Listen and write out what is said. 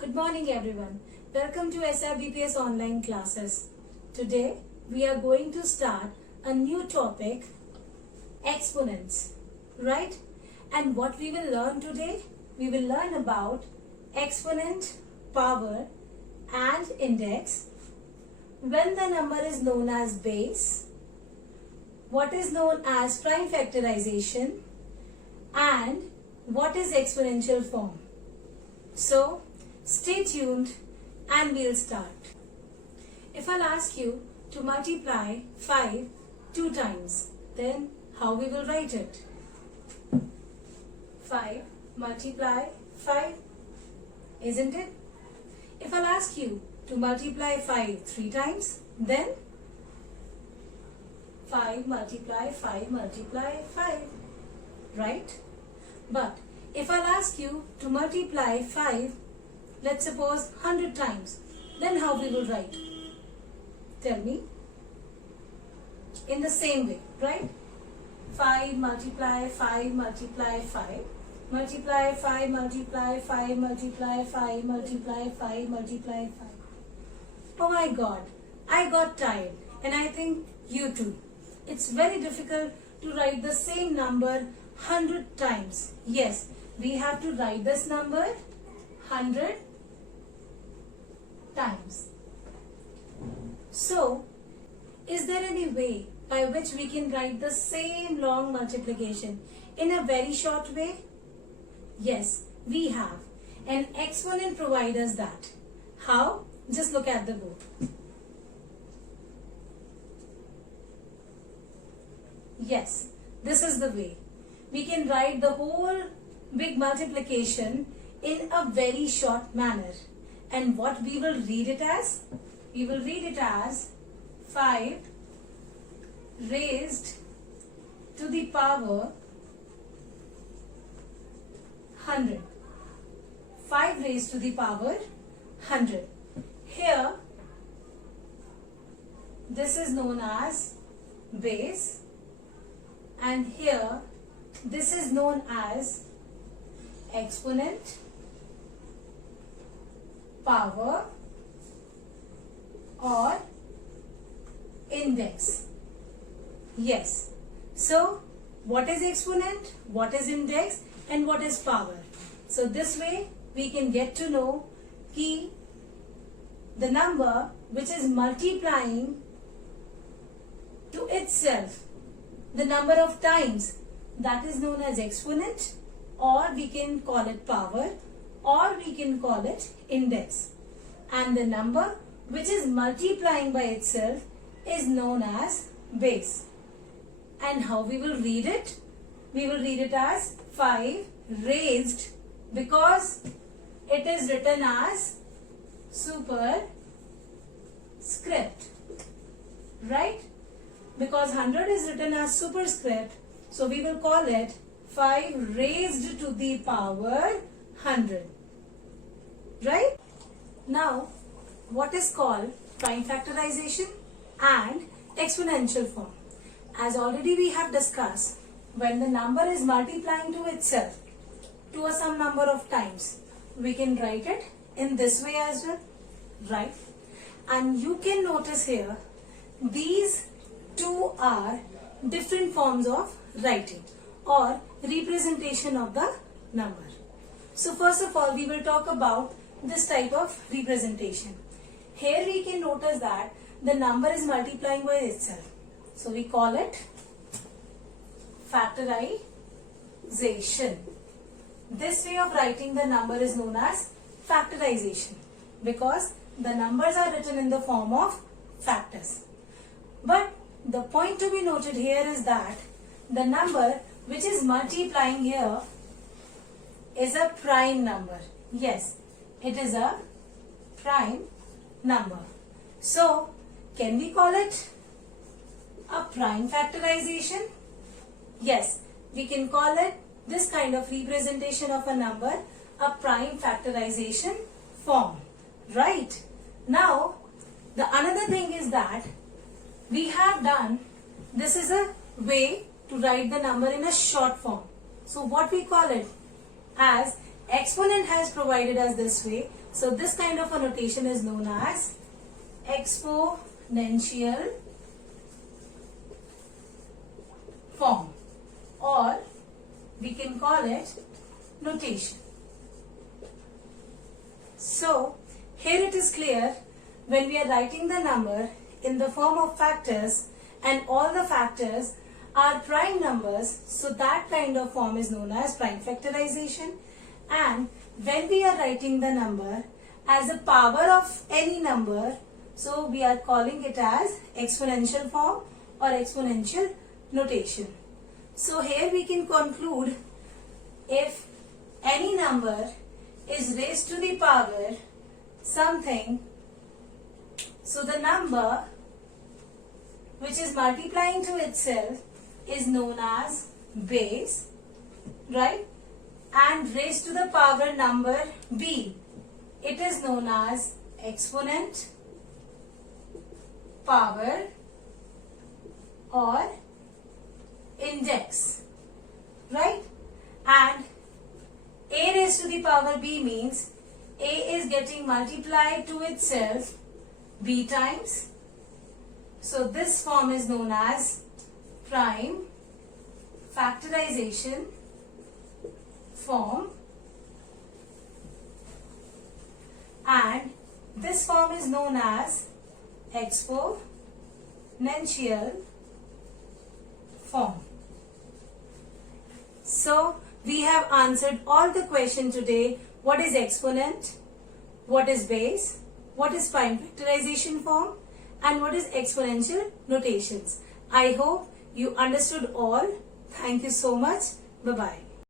Good morning everyone. Welcome to SRBPS online classes. Today we are going to start a new topic, exponents, right? And what we will learn today? We will learn about exponent, power and index, when the number is known as base, what is known as prime factorization, and what is exponential form. So stay tuned and we'll start. If I'll ask you to multiply 5 2 times, then how we will write it? 5 multiply 5, isn't it? If I'll ask you to multiply 5 3 times, then 5 multiply 5 multiply 5, right? But if I'll ask you to multiply 5, let's suppose 100 times, then how we will write? Tell me. In the same way, right? 5 multiply 5 multiply 5 multiply 5 multiply 5 multiply 5 multiply 5 multiply 5. Oh my God, I got tired, and I think you too. It's very difficult to write the same number 100 times. Yes, we have to write this number 100 times. So, is there any way by which we can write the same long multiplication in a very short way? Yes, we have. An exponent provides us that. How? Just look at the book. Yes, this is the way. We can write the whole big multiplication in a very short manner. And what we will read it as? We will read it as 5 raised to the power 100. 5 raised to the power 100. Here, this is known as base, and here, this is known as exponent, power or index. Yes. So, what is exponent, what is index, and what is power? So, this way we can get to know key the number which is multiplying to itself the number of times, that is known as exponent, or we can call it power, or we can call it index. And the number which is multiplying by itself is known as base. And how we will read it? We will read it as 5 raised, because it is written as superscript, right? Because 100 is written as superscript, so we will call it 5 raised to the power 100, right? Now, what is called prime factorization and exponential form? As already we have discussed, when the number is multiplying to itself to a some number of times, we can write it in this way as well, right? And you can notice here, these two are different forms of writing or representation of the number. So first of all, we will talk about this type of representation. Here we can notice that the number is multiplying by itself. So we call it factorization. This way of writing the number is known as factorization, because the numbers are written in the form of factors. But the point to be noted here is that the number which is multiplying here is a prime number. Yes, it is a prime number. So, can we call it a prime factorization? Yes, we can call it this kind of representation of a number a prime factorization form, right? Now, the another thing is that we have done, this is a way to write the number in a short form. So what we call it as exponent has provided us this way. So this kind of a notation is known as exponential form, or we can call it notation. So here it is clear, when we are writing the number in the form of factors and all the factors are prime numbers, so that kind of form is known as prime factorization. And when we are writing the number as a power of any number, so we are calling it as exponential form or exponential notation. So here we can conclude, if any number is raised to the power something, so the number which is multiplying to itself is known as base, right? And raised to the power number b, it is known as exponent, power, or index, right? And a raised to the power b means a is getting multiplied to itself b times. So this form is known as prime factorization form, and this form is known as exponential form. So we have answered all the questions today. What is exponent? What is base? What is prime factorization form? And what is exponential notations? I hope you understood all. Thank you so much. Bye-bye.